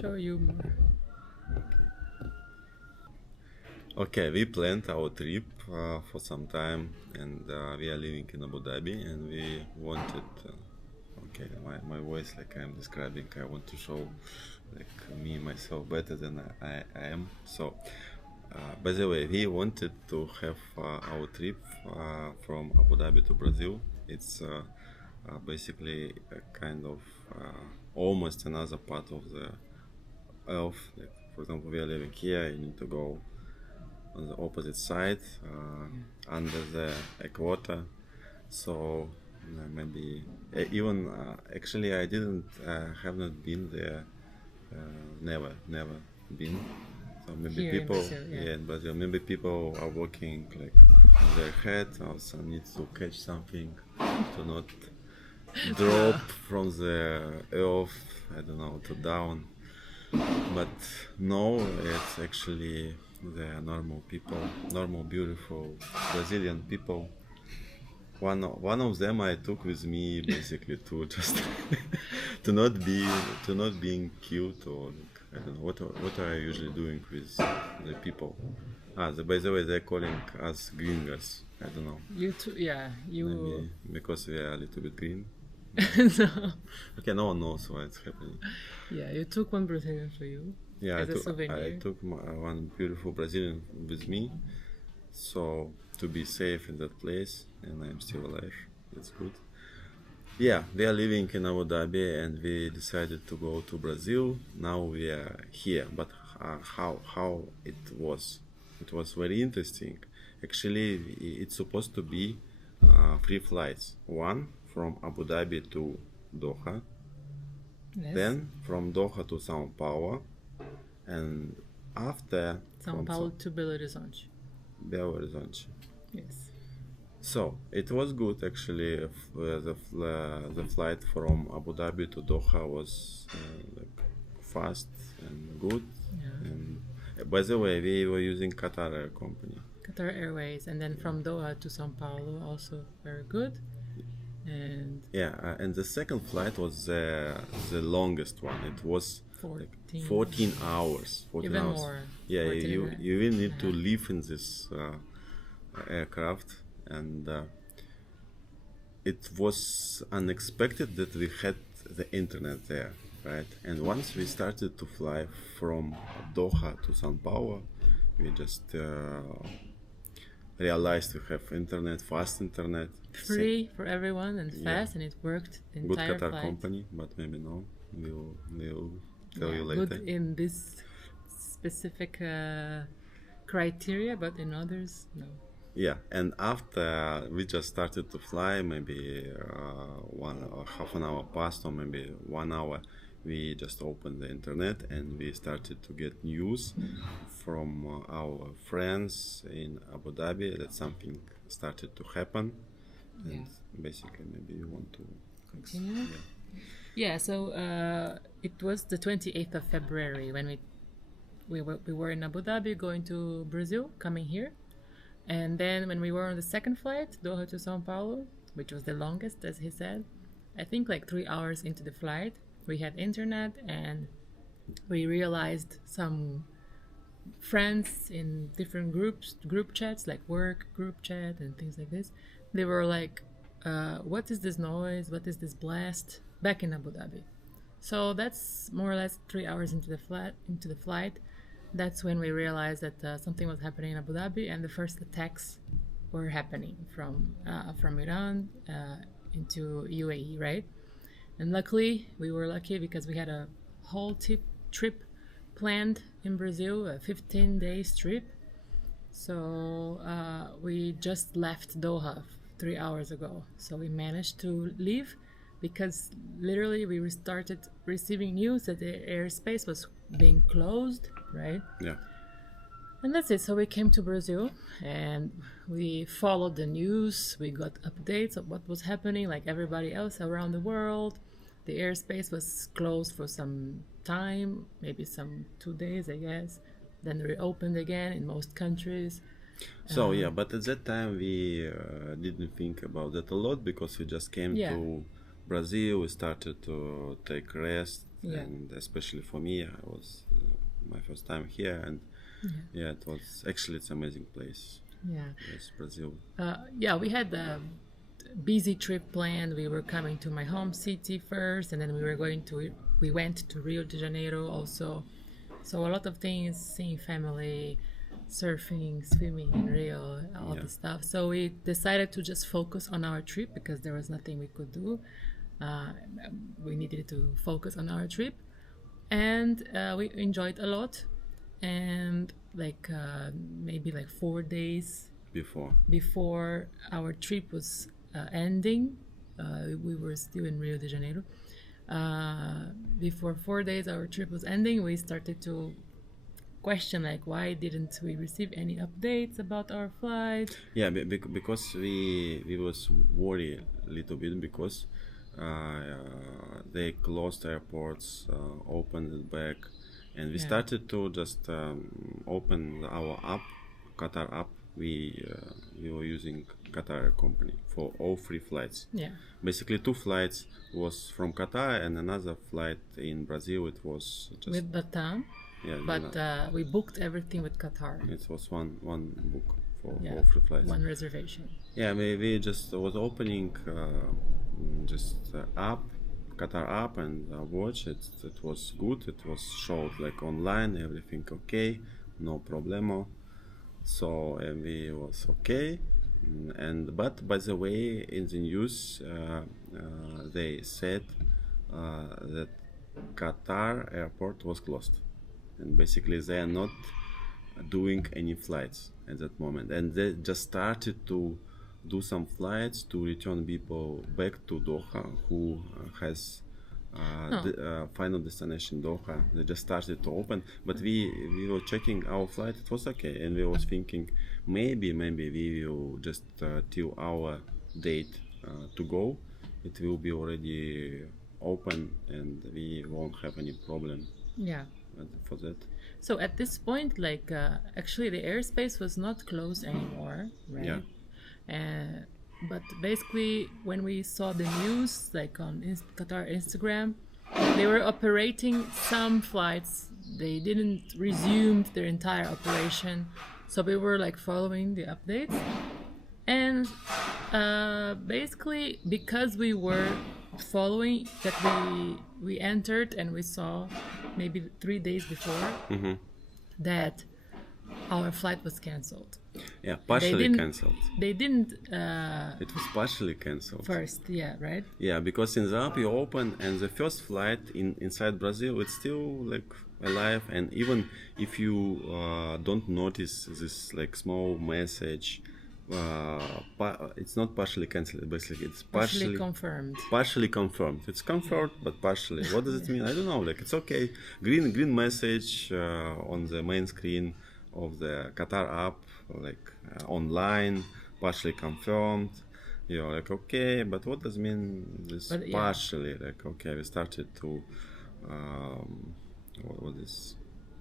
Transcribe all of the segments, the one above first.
show you more. Okay, we planned our trip for some time, and we are living in Abu Dhabi, and we wanted. Okay, my voice, like I'm describing, I want to show like me myself better than I am. So, by the way, we wanted to have our trip from Abu Dhabi to Brazil. It's basically a kind of almost another part of the earth. Like, for example, we are living here. You need to go on the opposite side under the equator. So maybe even actually I didn't have not been there, never been. So maybe Here in people, Brazil, yeah. yeah, in Brazil, maybe people are working like on their head, also need to catch something to not drop from the earth, I don't know, to down. But no, it's actually the normal people, normal, beautiful Brazilian people. One of them I took with me basically to just to not being cute or like, I don't know what are you usually doing with the people. By the way, they're calling us gringos. I don't know, You too, yeah. maybe because we are a little bit green. So, Okay, no one knows why it's happening. yeah, you took one Brazilian for you Yeah, as a souvenir. I took one beautiful Brazilian with me, so to be safe in that place, and I'm still alive. That's good. Yeah, we are living in Abu Dhabi, and we decided to go to Brazil. Now we are here, but how it was? It was very interesting. Actually, it's supposed to be three flights. One from Abu Dhabi to Doha, Yes. then from Doha to São Paulo, and after São from Paulo to Belo Horizonte. Belo Horizonte. Yes. So it was good actually. The flight from Abu Dhabi to Doha was like fast and good. Yeah. And by the way, we were using Qatar Air company. Qatar Airways, and then from Doha to São Paulo, also very good. And Yeah, and the second flight was the longest one. It was 14 hours. 14 Even hours. more. Yeah, 14 you and a- you will need to live in this aircraft, and it was unexpected that we had the internet there, right? And once we started to fly from Doha to São Paulo, we just realized we have internet, fast internet, free for everyone and fast, and it worked the good entire Qatar flight. company, but maybe no. We'll tell you Good later. in this specific criteria, but in others, no. Yeah, and after we just started to fly, maybe one or half an hour passed, or maybe 1 hour, we just opened the internet and we started to get news from our friends in Abu Dhabi that something started to happen. And basically, maybe you want to Continue? Yeah, so it was the 28th of February when we were in Abu Dhabi going to Brazil, coming here. And then when we were on the second flight, Doha to Sao Paulo, which was the longest, as he said, I think like 3 hours into the flight, we had internet and we realized some friends in different group chats, like work group chat and things like this. They were like, what is this noise? What is this blast? Back in Abu Dhabi. So that's more or less 3 hours into the flight. That's when we realized that something was happening in Abu Dhabi, and the first attacks were happening from Iran into UAE, right? And luckily, we were lucky because we had a whole trip planned in Brazil, a 15 days trip. So we just left Doha 3 hours ago. So we managed to leave because literally we started receiving news that the airspace was being closed, right? Yeah. And that's it. So we came to Brazil and we followed the news. We got updates of what was happening, like everybody else around the world. The airspace was closed for some time, maybe some 2 days, I guess. Then reopened again in most countries. So but at that time we didn't think about that a lot because we just came to Brazil, we started to take rest, Yeah. and especially for me, I was my first time here, and yeah, it was actually it's amazing place. Yeah. Yes, Brazil. Yeah, we had a busy trip planned. We were coming to my home city first, and then we went to Rio de Janeiro also. So a lot of things, seeing family, surfing, swimming in Rio, all Yeah. the stuff. So we decided to just focus on our trip because there was nothing we could do. Uh, we needed to focus on our trip, and we enjoyed a lot. And maybe like 4 days Before. our trip was ending. We were still in Rio de Janeiro. Before 4 days our trip was ending, we started to question like why didn't we receive any updates about our flight. Yeah, because we was worried a little bit because they closed airports, opened it back, and we Yeah. started to just open our app, Qatar app. We were using Qatar company for all three flights. Yeah. Basically, two flights was from Qatar, and another flight in Brazil. It was just With Batam, yeah, but we booked everything with Qatar. it was one book for Yeah. all three flights. One reservation. Yeah, we just was opening just app, Qatar app, and watch it. It was good. It was showed like online, everything okay, no problemo. So we was okay. And but by the way, in the news, they said that Qatar airport was closed, and basically they are not doing any flights at that moment, and they just started to do some flights to return people back to Doha who has final destination Doha. They just started to open, but we were checking our flight. It was okay, and we was thinking maybe we will just till our date to go, it will be already open, and we won't have any problem Yeah. for that. So at this point, actually, the airspace was not closed anymore, right? Yeah. But basically, when we saw the news, like on Qatar Instagram, they were operating some flights. They didn't resume their entire operation, so we were like following the updates. And basically, because we were following that, we entered and we saw maybe 3 days before that our flight was cancelled. Yeah, partially didn't- cancelled. They didn't It was partially cancelled. first, yeah, right? Yeah, because in the app you open, and the first flight inside Brazil, it's still like alive, and even if you don't notice this like small message, it's not partially cancelled. Basically, it's Partially confirmed. partially confirmed. It's confirmed, but partially. What does it mean? I don't know. Like it's okay. Green message on the main screen of the Qatar app, like online, partially confirmed. You're like okay, but what does it mean this But, yeah. partially? Like okay, we started to what is?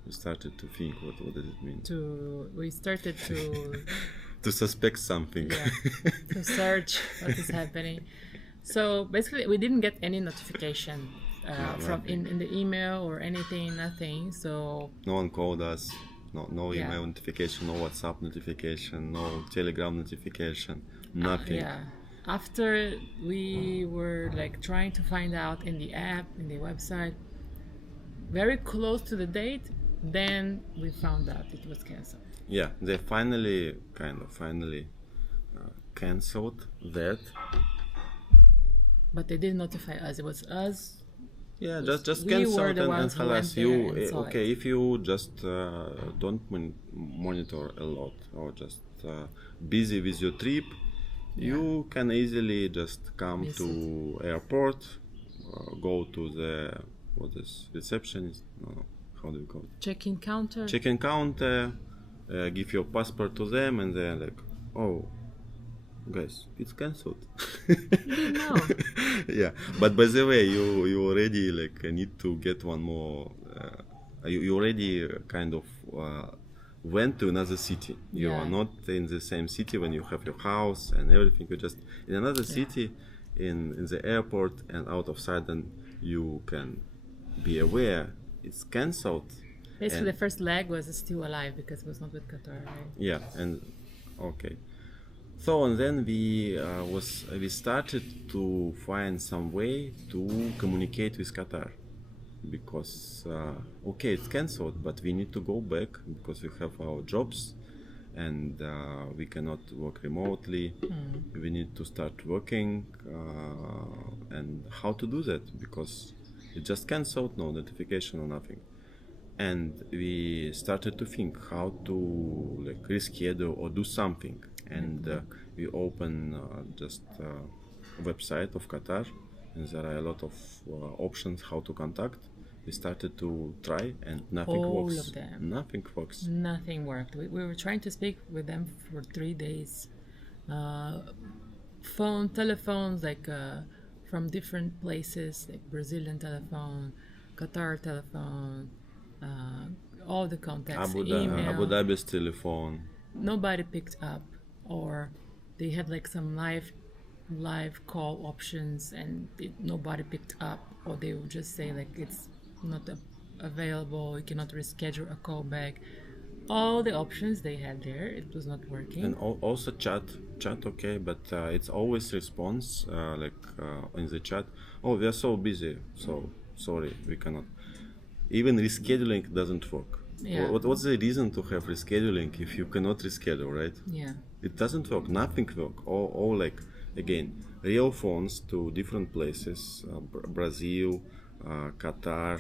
We started to think what does it mean? We started to To suspect something. yeah, to search what is happening. So basically, we didn't get any notification from in the email or anything, nothing. So No one called us. No Yeah. email notification, no WhatsApp notification, no Telegram notification, nothing. yeah, after we were like trying to find out in the app, in the website, very close to the date, then we found out it was cancelled. Yeah, they finally cancelled that. But they didn't notify us. It was us. Yeah, just We were cancelled the and ones who halas. went there and saw Okay, it. if you just don't monitor a lot or just busy with your trip, you can easily just come Miss to airport, go to the receptionist. No, how do you call it? Check-in counter. Check-in counter, give your passport to them, and they're like, "Oh, guys, it's cancelled." No. Yeah, but by the way, you already like need to get one more. You already kind of went to another city. You Yeah. are not in the same city when you have your house and everything. You just in another city, in the airport, and out of sudden you can be aware it's cancelled. Basically, And the first leg was still alive because it was not with Qatar, right? yeah, and okay. So and then we started to find some way to communicate with Qatar, because okay, it's cancelled, but we need to go back because we have our jobs, and we cannot work remotely. We need to start working, and how to do that, because it just cancelled, no notification or nothing. And we started to think how to like reschedule or do something, and we open just website of Qatar, and there are a lot of options how to contact. We started to try, and nothing All works. of them. Nothing works. Nothing worked. We were trying to speak with them for 3 days. Telephones, like from different places, like Brazilian telephone, Qatar telephone, all the contacts, email. Abu Dhabi's telephone. Nobody picked up, or they had like some live call options, and nobody picked up, or they would just say like it's not available, you cannot reschedule a call back. All the options they had there, it was not working. And also chat okay, but it's always response in the chat, oh, we are so busy, so sorry, we cannot. Even rescheduling doesn't work. Yeah. What's the reason to have rescheduling if you cannot reschedule, right? Yeah. It doesn't work. Nothing work. All like, again, real phones to different places, Brazil, Qatar,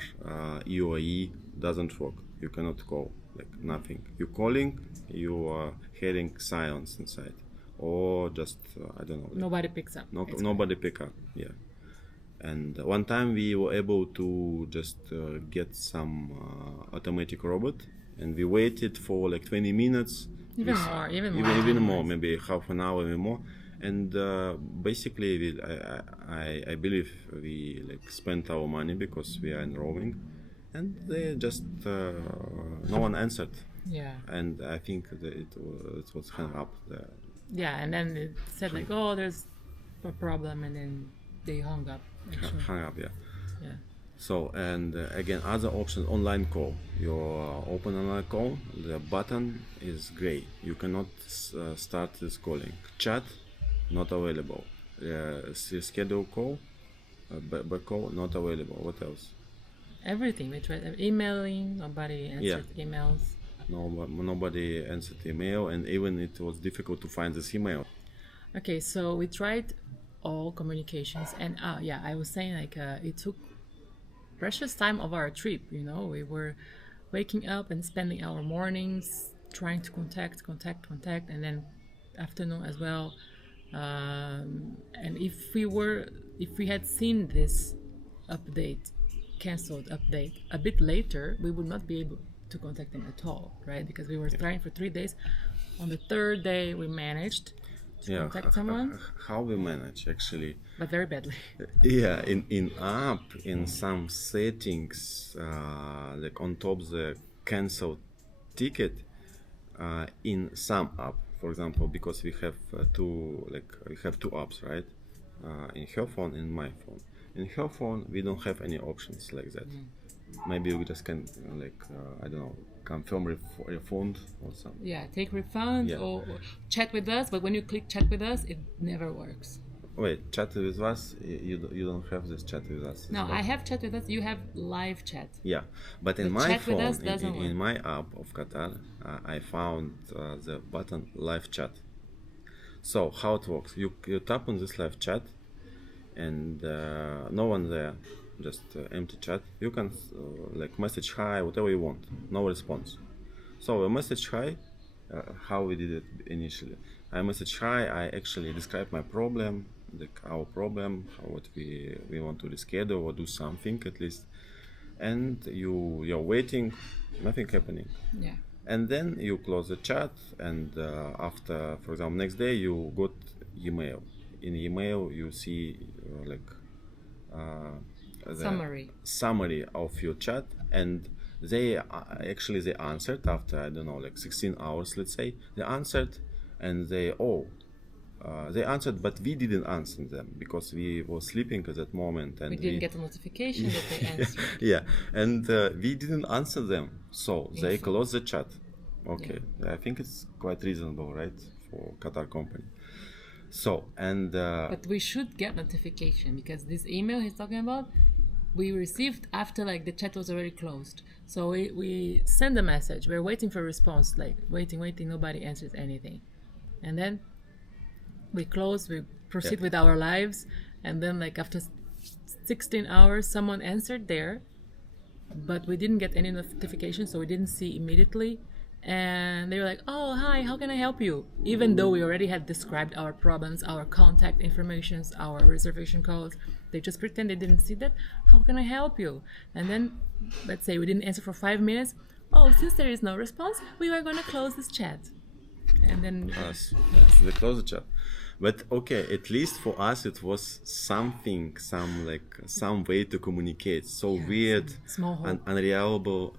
UAE, doesn't work. You cannot call, like nothing. You're calling, you are hearing silence inside, or just I don't know. Nobody picks up. Nobody pick up. Yeah. And one time we were able to just get some automatic robot, and we waited for like 20 minutes. Even more, maybe half an hour, even more. And basically, I believe we like spent our money because we are in roaming, and they just no one answered. Yeah. And I think that it was hung up. Yeah, and then it said like, oh, there's a problem, and then they hung up. Hung up, yeah. Yeah. So, and again, other options, online call. You open online call, the button is gray. You cannot start this calling. Chat, not available. Schedule call, back call, not available. What else? Everything. We tried emailing, nobody answered emails. Nobody answered email, and even it was difficult to find this email. Okay, so we tried all communications, and I was saying like it took precious time of our trip. We were waking up and spending our mornings trying to contact, and then afternoon as well. And if we had seen this cancelled update a bit later, we would not be able to contact them at all, right? Because we were trying for 3 days. On the third day, we managed to contact someone. How we manage, actually? But very badly. Yeah, in app, in some settings, like on top the cancel ticket, in some app, for example, because we have two apps, right? In her phone, in my phone. In her phone, we don't have any options like that. Maybe we just can I don't know, confirm refund or something. Yeah, take refund or chat with us, but when you click chat with us, it never works. Wait, chat with us? You don't have this chat with us? No, I have chat with us. You have live chat. Yeah, but in my phone, in my app of Qatar, I found the button live chat. So how it works? You tap on this live chat, and no one there. Just empty chat. You can message hi, whatever you want. No response. So a message hi. How we did it initially? I message hi. I actually describe my problem, our problem, what we want to reschedule or do something at least. And you're waiting, nothing happening. Yeah. And then you close the chat, and after, for example, next day you got email. In email you see the summary of your chat, and they answered after, I don't know, 16 hours, let's say. They answered, and they they answered, but we didn't answer them because we were sleeping at that moment, and We didn't get a notification that they answered. yeah, and we didn't answer them, so they Info. closed the chat. Okay, I think it's quite reasonable, right, for Qatar company. So, and But we should get notification because this email he's talking about, we received after like the chat was already closed. So we send a message. We're waiting for a response, like waiting, nobody answers anything. And then we close, we proceed with our lives. And then like after 16 hours, someone answered there, but we didn't get any notification, so we didn't see immediately. And they were like, oh, hi, how can I help you? Even though we already had described our problems, our contact informations, our reservation codes, they just pretend they didn't see that. How can I help you? And then, let's say we didn't answer for 5 minutes. Oh, since there is no response, we are going to close this chat. And then... us, they closed the chat. But okay, at least for us it was something, some way to communicate. So weird, small hope. unreliable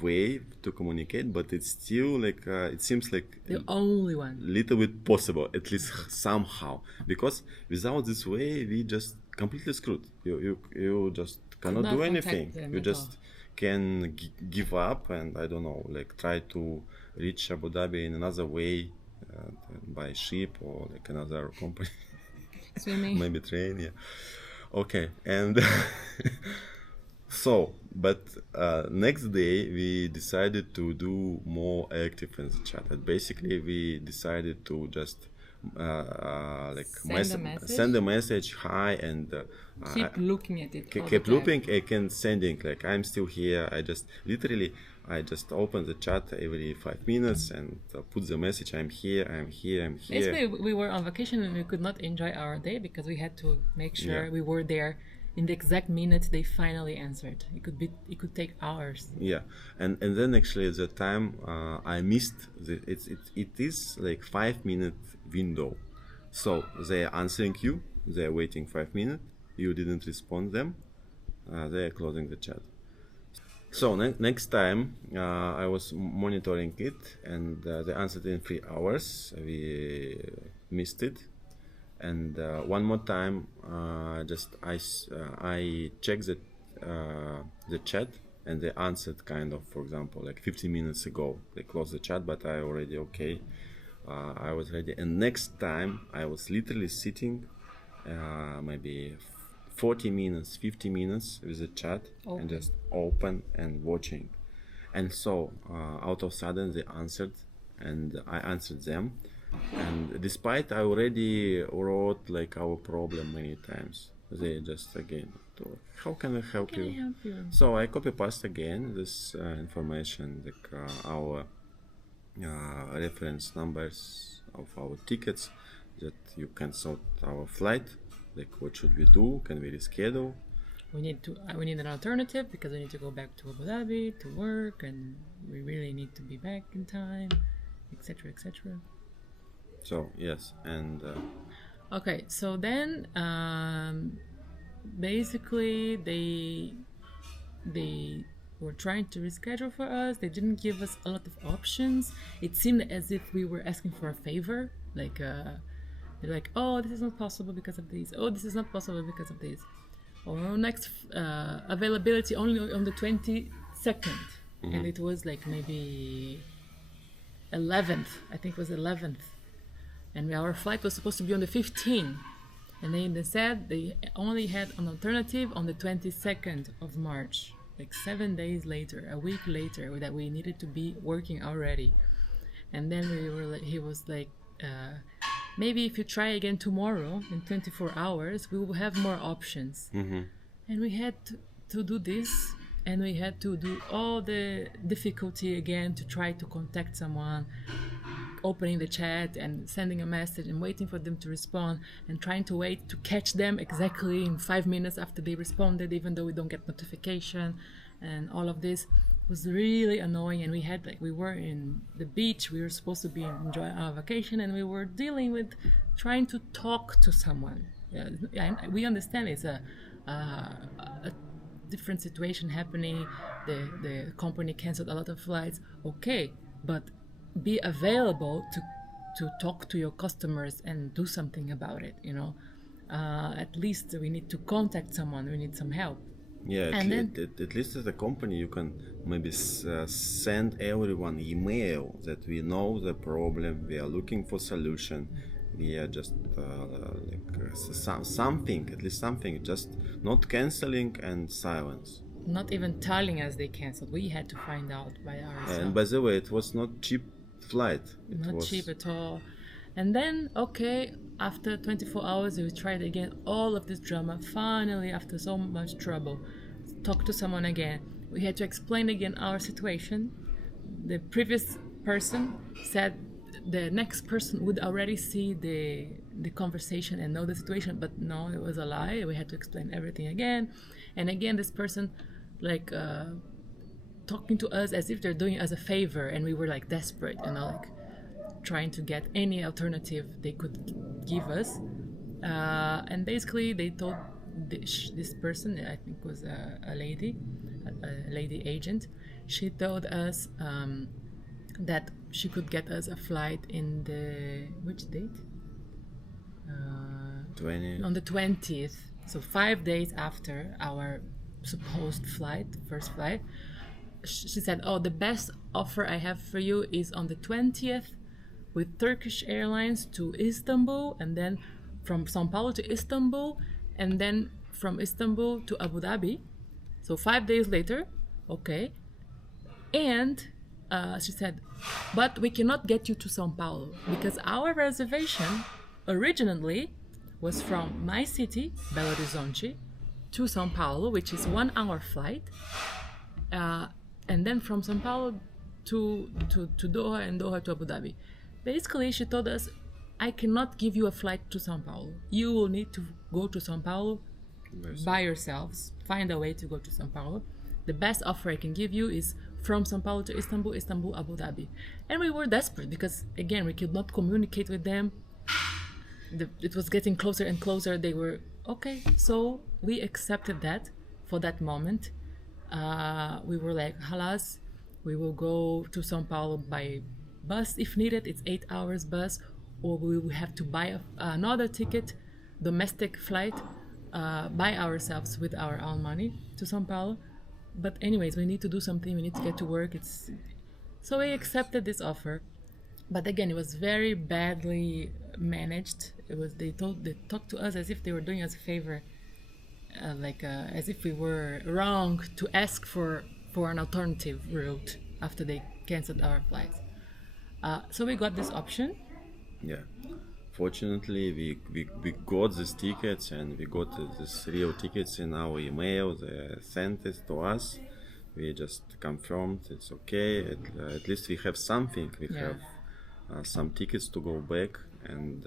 way to communicate, but it's still like it seems like the only one little bit possible, at least somehow, because without this way we just completely screwed. You just cannot do anything. You just can give up, and I don't know, like try to reach Abu Dhabi in another way, by ship or like another company. Swimming, maybe train. Yeah, okay. And so, but next day we decided to do more active in the chat. And basically, we decided to just send a message, hi, and keep looking at it. Keep looking and sending. Like, I'm still here. I just open the chat every 5 minutes and put the message. I'm here. Basically, we were on vacation and we could not enjoy our day because we had to make sure we were there in the exact minute they finally answered. It could take hours. Yeah, and then actually at that time I missed it is like 5 minute window. So they are answering you, they are waiting 5 minutes, you didn't respond them, they are closing the chat. So next time I was monitoring it, and they answered in 3 hours. We missed it. And one more time, I checked the chat, and they answered kind of, for example, like 15 minutes ago. They closed the chat, but I already okay. I was ready. And next time, I was literally sitting, maybe 40 minutes, 50 minutes with the chat, and just open and watching. And so, out of sudden, they answered, and I answered them. And despite I already wrote like our problem many times, they just again, how can I help you? So I copy paste again this information, like our reference numbers of our tickets, that you can sort our flight. Like, what should we do? Can we reschedule? We need an alternative because we need to go back to Abu Dhabi to work, and we really need to be back in time, etc., etc. So yes, and okay, so then basically they were trying to reschedule for us. They didn't give us a lot of options. It seemed as if we were asking for a favor. Like they're like, oh, this is not possible because of this. Oh, this is not possible because of this. Or next availability only on the 22nd, and it was like maybe 11th. I think it was 11th. And our flight was supposed to be on the 15th. And they said they only had an alternative on the 22nd of March. Like 7 days later, a week later, that we needed to be working already. And then he was like, maybe if you try again tomorrow, in 24 hours, we will have more options. And we had to do this. And we had to do all the difficulty again to try to contact someone, opening the chat and sending a message and waiting for them to respond, and trying to wait to catch them exactly in 5 minutes after they responded, even though we don't get notification. And all of this was really annoying. And we were in the beach, we were supposed to be enjoying our vacation, and we were dealing with trying to talk to someone. We understand it's a different situation happening. The company canceled a lot of flights. Okay, but be available to talk to your customers and do something about it, you know. At least we need to contact someone, we need some help. Yeah, And then at least as a company, you can maybe send everyone email that we know the problem, we are looking for solution, we are just something, at least something, just not canceling and silence. not even telling us they canceled. We had to find out by ourselves. And by the way, it was not cheap flight. It Not was cheap at all. And then, okay, after 24 hours, we tried again all of this drama. Finally, after so much trouble, talk to someone again. We had to explain again our situation. The previous person said the next person would already see the conversation and know the situation, but no, it was a lie. We had to explain everything again. And again, this person, like, talking to us as if they're doing us a favor, and we were like desperate, you know, like trying to get any alternative they could give us. And basically, they told this person, I think was a lady agent, she told us that she could get us a flight in the which date? 20. On the 20th, so 5 days after our supposed flight, first flight. She said, oh, the best offer I have for you is on the 20th with Turkish Airlines to Istanbul, and then from Sao Paulo to Istanbul, and then from Istanbul to Abu Dhabi. So 5 days later, okay. And she said, but we cannot get you to Sao Paulo because our reservation originally was from my city, Belo Horizonte, to Sao Paulo, which is 1 hour flight. And then from Sao Paulo to Doha, and Doha to Abu Dhabi. Basically, she told us, I cannot give you a flight to Sao Paulo. You will need to go to Sao Paulo by yourselves. Find a way to go to Sao Paulo. The best offer I can give you is from Sao Paulo to Istanbul, Istanbul, Abu Dhabi. And we were desperate because, again, we could not communicate with them. It was getting closer and closer. They were, okay, so we accepted that for that moment. We were like, halas, we will go to Sao Paulo by bus if needed. It's 8 hours bus, or we will have to buy another ticket, domestic flight, by ourselves with our own money to Sao Paulo. But anyways, we need to do something. We need to get to work. So we accepted this offer, but again, it was very badly managed. They talked to us as if they were doing us a favor. As if we were wrong to ask for an alternative route after they canceled our flights. So we got this option. Yeah. Fortunately, we got these tickets, and we got these real tickets in our email. They sent it to us. We just confirmed it's okay. At least we have something. We have some tickets to go back, and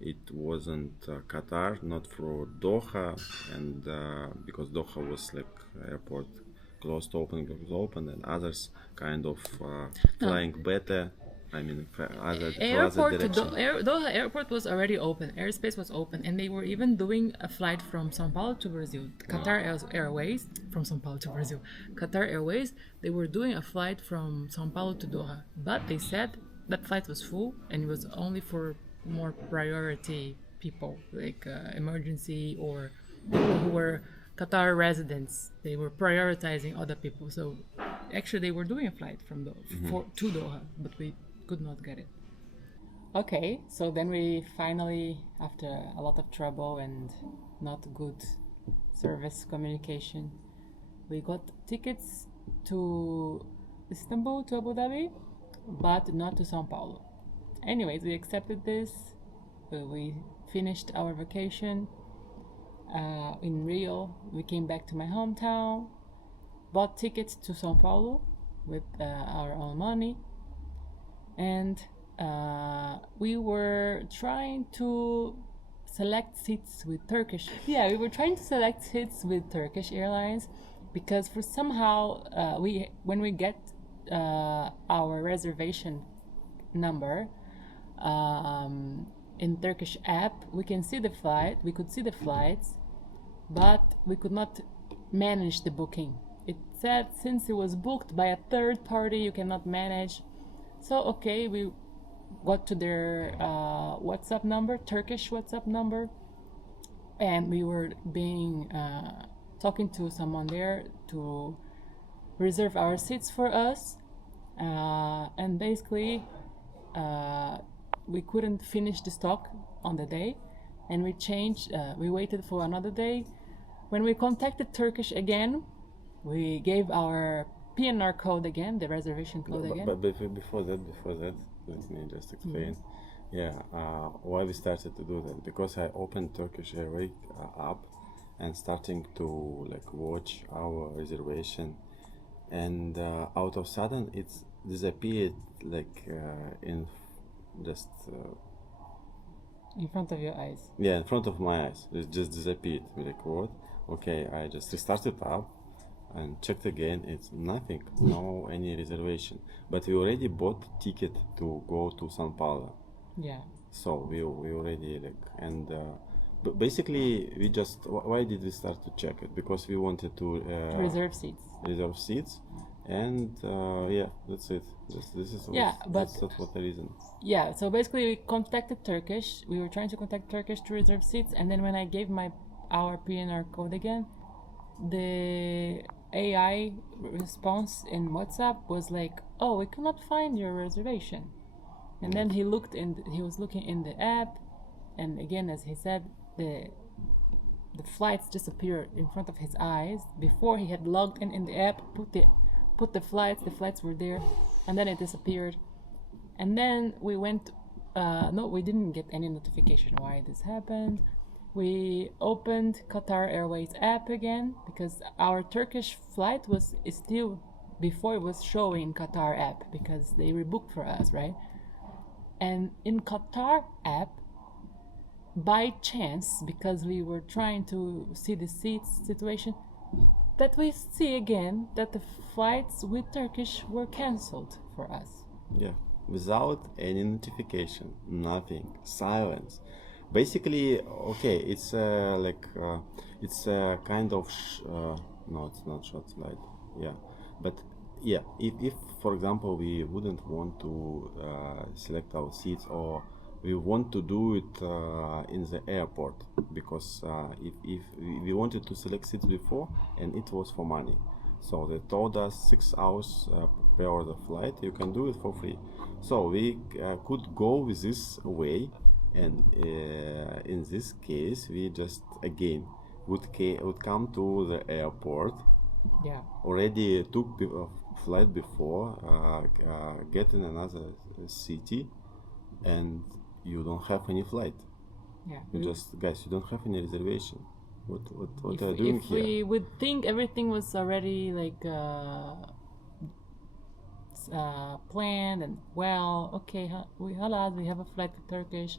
it wasn't Qatar, not for Doha, and because Doha was like airport closed open, and others kind of flying better. I mean, Doha airport was already open. Airspace was open, and they were even doing a flight from Sao Paulo to Brazil. Qatar Airways from Sao Paulo to Brazil. Qatar Airways, they were doing a flight from Sao Paulo to Doha, but they said that flight was full, and it was only for more priority people, like emergency or people who were Qatar residents. They were prioritizing other people. So actually, they were doing a flight from to Doha, but we could not get it. Okay, so then we finally, after a lot of trouble and not good service communication, we got tickets to Istanbul, to Abu Dhabi, but not to Sao Paulo. Anyways, we accepted this. We finished our vacation in Rio. We came back to my hometown, bought tickets to Sao Paulo with our own money, and we were trying to select seats with Turkish. Yeah, we were trying to select seats with Turkish Airlines because for somehow when we get our reservation number in Turkish app, we can see the flight. We could see the flights, but we could not manage the booking. It said since it was booked by a third party, you cannot manage. So okay, we got to their WhatsApp number, Turkish WhatsApp number, and we were being talking to someone there to reserve our seats for us, and basically we couldn't finish the stock on the day, and we changed. We waited for another day. When we contacted Turkish again, we gave our PNR code again, the reservation code again. But before that, let me just explain. Yeah, why we started to do that, because I opened Turkish Airway app and starting to like watch our reservation, and out of sudden it's disappeared like in just in front of your eyes. Yeah, in front of my eyes. It just disappeared. We're like, what? Okay, I just restarted up and checked again. It's nothing, no any reservation. But we already bought ticket to go to São Paulo. Yeah. So we already like, and but basically we just, why did we start to check it? Because we wanted to reserve seats. Reserve seats, and yeah, that's it. This is yeah, but that's what the reason. Yeah, so basically we contacted Turkish. We were trying to contact Turkish to reserve seats, and then when I gave our PNR code again, the AI response in WhatsApp was like, "Oh, we cannot find your reservation." And then he was looking in the app, and again, as he said, the flights disappeared in front of his eyes. Before he had logged in the app, put the flights were there, and then it disappeared. And then we went, no, we didn't get any notification why this happened. We opened Qatar Airways app again, because our Turkish flight is still, before it was showing Qatar app, because they rebooked for us, right? And in Qatar app, by chance, because we were trying to see the seats situation, that we see again that the flights with Turkish were cancelled for us. Yeah, without any notification, nothing, silence. Basically, okay, it's it's a kind of no, it's not short slide. Yeah, but yeah, if for example we wouldn't want to select our seats, or we want to do it in the airport, because if we wanted to select seats before, and it was for money, so they told us 6 hours per the flight, you can do it for free. So we could go with this way, and in this case we just again would come to the airport. Yeah, already took flight before, get in another city, and you don't have any flight. Yeah, you don't have any reservation. What are you doing here? If we would think everything was already like planned and well, okay, we have a flight to Turkish,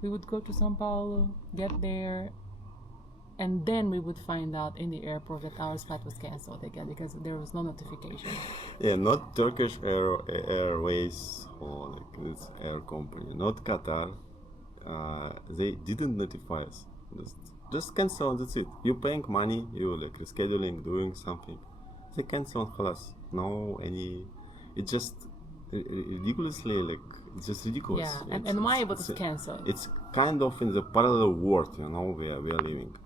we would go to São Paulo, get there, and then we would find out in the airport that our flight was cancelled again, because there was no notification. Yeah, not Turkish Airways or like this air company, not Qatar. They didn't notify us. Just cancel, that's it. You paying money, you like rescheduling, doing something. They cancel and khalas. No any. It's just ridiculously like, it's just ridiculous. Yeah, and why it was cancelled? It's kind of in the parallel world, we are living.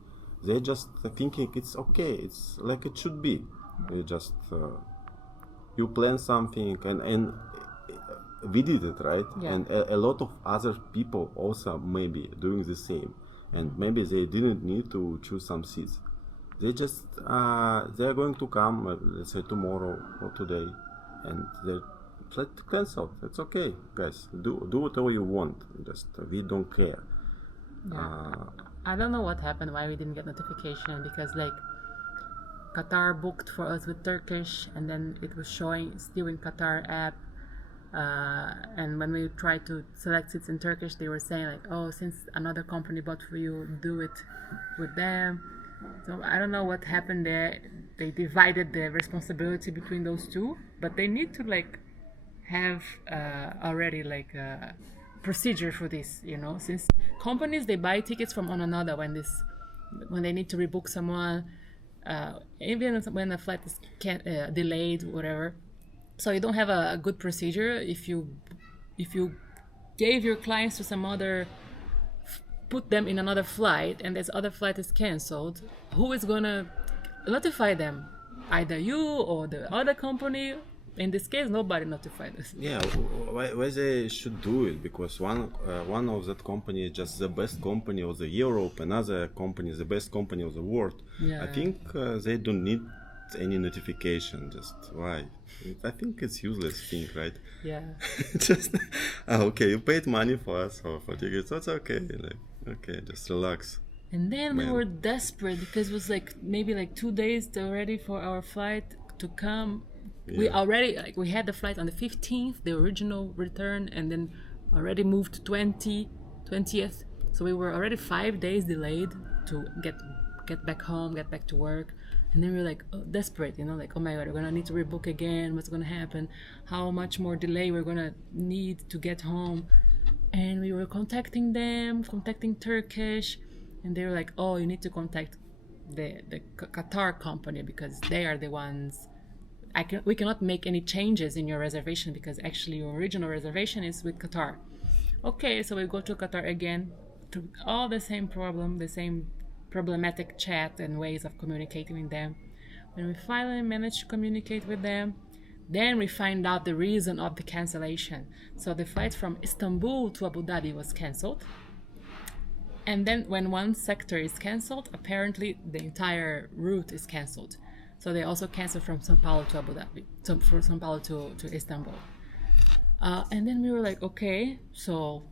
They just thinking it's okay. It's like it should be. They just you plan something, and we did it, right? Yeah. And a lot of other people also maybe doing the same, and maybe they didn't need to choose some seats. They just they are going to come, let's say tomorrow or today, and they cancel. It's okay, guys. Do whatever you want. Just we don't care. Yeah. I don't know what happened, why we didn't get notification, because like Qatar booked for us with Turkish, and then it was showing still in Qatar app, and when we tried to select seats in Turkish, they were saying like, oh, since another company bought for you, do it with them. So I don't know what happened there. They divided the responsibility between those two, but they need to like have already like a procedure for this, since companies, they buy tickets from one another when they need to rebook someone, even when a flight is delayed, whatever. So you don't have a good procedure if you gave your clients to some other, put them in another flight, and this other flight is canceled, who is gonna notify them? Either you or the other company. In this case, nobody notified us. Yeah, why they should do it? Because one of that company is just the best company of the Europe, another company is the best company of the world. Yeah. I think they don't need any notification. Just why? I think it's useless thing, right? Yeah. Just okay, you paid money for us for tickets. That's okay. Like, okay, just relax. And then we Man. were desperate because it was like maybe like 2 days already for our flight to come. We already we had the flight on the 15th, the original return, and then already moved to 20th. So we were already 5 days delayed to get back home, get back to work. And then we were like desperate, like, oh my god, we're gonna need to rebook again. What's gonna happen? How much more delay we're gonna need to get home? And we were contacting Turkish, and they were like, oh, you need to contact the Qatar company because they are the ones. We cannot make any changes in your reservation because actually your original reservation is with Qatar. Okay, so we go to Qatar again, to all the same problem, the same problematic chat and ways of communicating with them. When we finally manage to communicate with them, then we find out the reason of the cancellation. So the flight from Istanbul to Abu Dhabi was cancelled. And then when one sector is cancelled, apparently the entire route is cancelled. So they also canceled from São Paulo to Abu Dhabi, from São Paulo to Istanbul. And then we were like, okay, so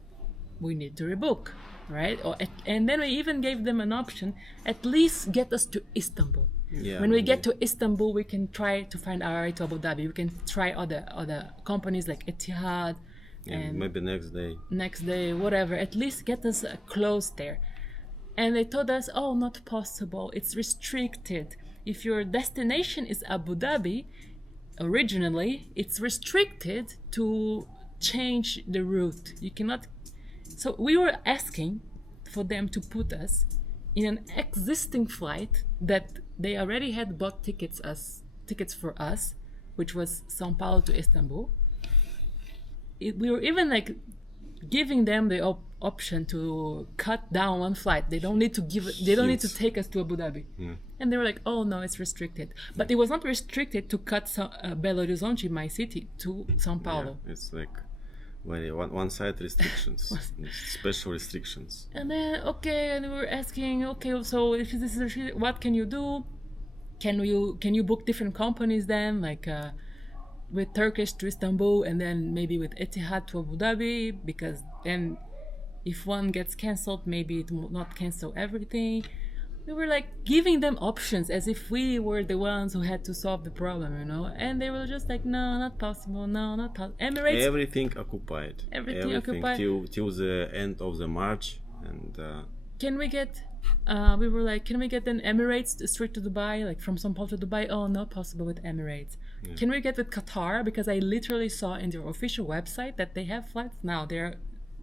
we need to rebook, right? And then we even gave them an option, at least get us to Istanbul. Yeah, when we get to Istanbul, we can try to find our way to Abu Dhabi. We can try other companies like Etihad. And maybe next day, whatever. At least get us close there. And they told us, oh, not possible. It's restricted. If your destination is Abu Dhabi, originally, it's restricted to change the route. You cannot. So we were asking for them to put us in an existing flight that they already had bought tickets for us, which was São Paulo to Istanbul. We were even like giving them the option to cut down one flight. They don't need to need to take us to Abu Dhabi. Yeah. And they were like, oh no, it's restricted. But it was not restricted to cut Belo Horizonte, my city, to São Paulo. Yeah, it's like one-side restrictions, special restrictions. And then, and we were asking, so if this is restricted, what can you do? Can you book different companies then, like with Turkish to Istanbul and then maybe with Etihad to Abu Dhabi? Because then if one gets cancelled, maybe it will not cancel everything. We were like giving them options as if we were the ones who had to solve the problem, and they were just like, no, not possible, no, not possible. Emirates, everything occupied. Everything occupied till the end of the March. And can we get? We were like, can we get an Emirates straight to Dubai, like from São Paulo to Dubai? Oh, not possible with Emirates. Yeah. Can we get with Qatar? Because I literally saw in their official website that they have flights now. They're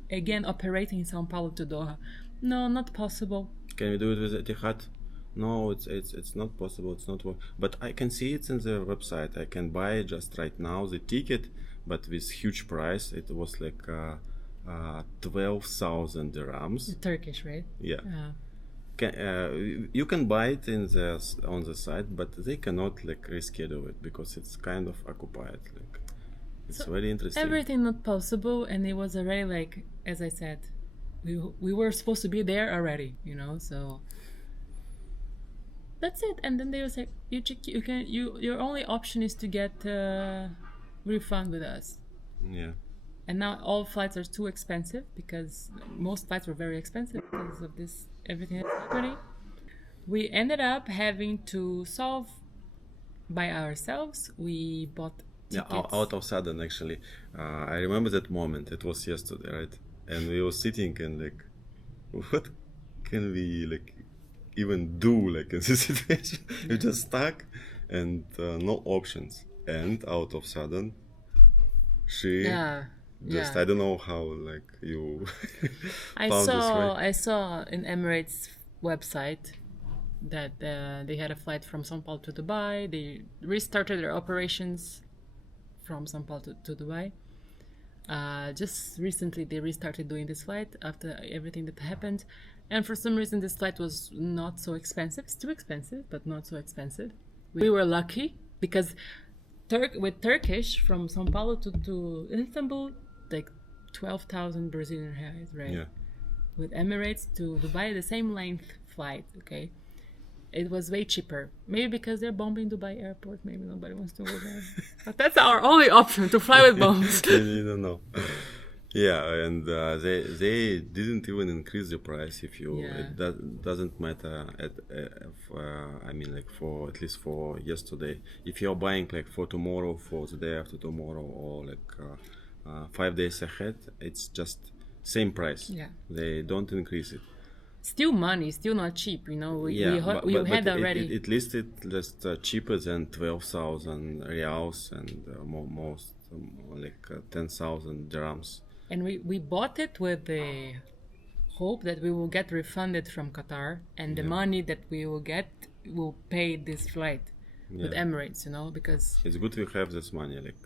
again operating in São Paulo to Doha. No, not possible. Can we do it with Etihad? No, it's not possible. It's not. But I can see it in the website. I can buy just right now the ticket, but with huge price. It was like 12,000 dirhams. Turkish, right? Yeah. You can buy it on the site, but they cannot like reschedule it because it's kind of occupied. Like it's very interesting. Everything not possible, and it was already like, as I said, we were supposed to be there already, so that's it. And then they was like, your only option is to get refund with us. Yeah. And now all flights are too expensive because most flights were very expensive because of this everything that's happening. We ended up having to solve by ourselves. We bought tickets. Yeah, out of sudden actually. I remember that moment. It was yesterday, right? And we were sitting and like, what can we like even do like in this situation? You're just stuck and no options. And out of sudden, I don't know how like you found this way. I saw in Emirates website that they had a flight from São Paulo to Dubai. They restarted their operations from São Paulo to Dubai. Just recently, they restarted doing this flight after everything that happened. And for some reason, this flight was not so expensive. It's too expensive, but not so expensive. We were lucky because with Turkish from São Paulo to Istanbul, like 12,000 Brazilian reais, right? Yeah. With Emirates to Dubai, the same length flight, okay? It was way cheaper. Maybe because they're bombing Dubai airport. Maybe nobody wants to go there. But that's our only option, to fly with bombs. You don't know. Yeah, and they didn't even increase the price. If you it doesn't matter I mean, like, for at least for yesterday, if you're buying like for tomorrow, for the day after tomorrow, or like 5 days ahead, it's just same price. Yeah, they don't increase it. Still money, still not cheap, we had already. It listed just cheaper than 12,000 reals and most like 10,000 dirhams. And we bought it with the hope that we will get refunded from Qatar, and the money that we will get will pay this flight with Emirates, because it's good to have this money, like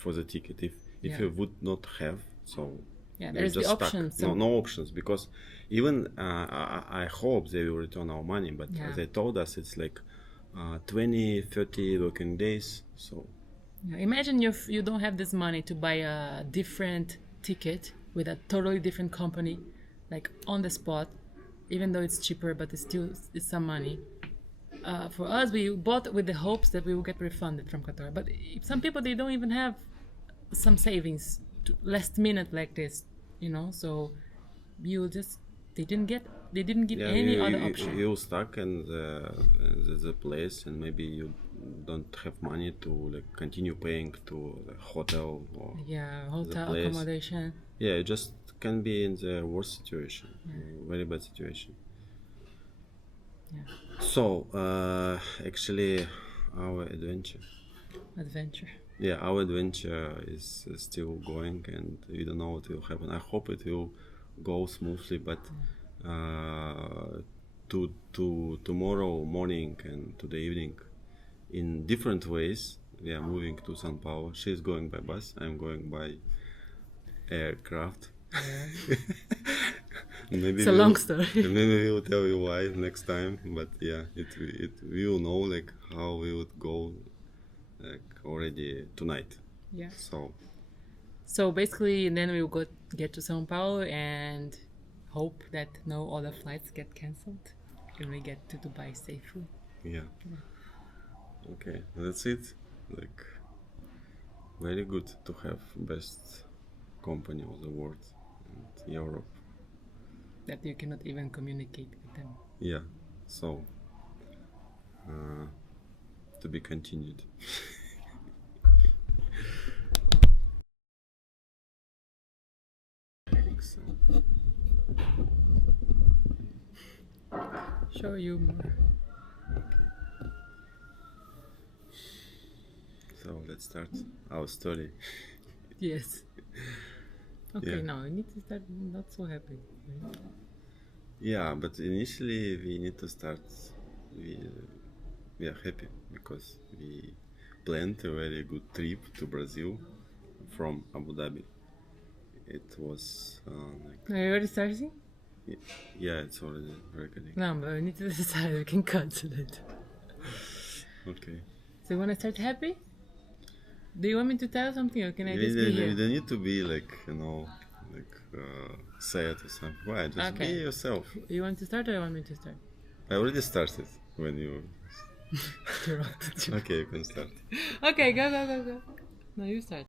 for the ticket. If you would not have, so there's the option. No options, because even I hope they will return our money, but they told us it's like 20-30 working days. So imagine if you don't have this money to buy a different ticket with a totally different company, like on the spot, even though it's cheaper, but it's some money. For us, we bought with the hopes that we will get refunded from Qatar. But some people, they don't even have some savings to last minute like this, so they didn't give any other option. You're stuck in the place, and maybe you don't have money to like continue paying to the hotel or hotel accommodation. You just can be in the worst situation, very bad situation. So actually our adventure our adventure is still going, and we don't know what will happen. I hope it will go smoothly, but to tomorrow morning and to the evening, in different ways, we are moving to São Paulo. She's going by bus, I'm going by aircraft. Maybe it's a long story. Maybe we'll tell you why next time, but we will know like how we would go like already tonight. So basically, then we will get to São Paulo and hope that no other flights get cancelled and we get to Dubai safely. Okay, that's it. Like, very good to have best company of the world and Europe. That you cannot even communicate with them. So to be continued. I think so. Show you more. Okay. So let's start our story. Yes. Okay, now we need to start not so happy. Right? But initially we need to start. We are happy because we planned a very good trip to Brazil from Abu Dhabi. It was Are you already starting? It's already recording. No, but we need to decide. We can cancel it. Okay. So you want to start happy? Do you want me to tell something, or can I just be here? You don't need to be like, sad or something. Why? Just be yourself. You want to start, or you want me to start? I already started when you... Interrupted you. Okay, you can start. Okay, go. No, you start.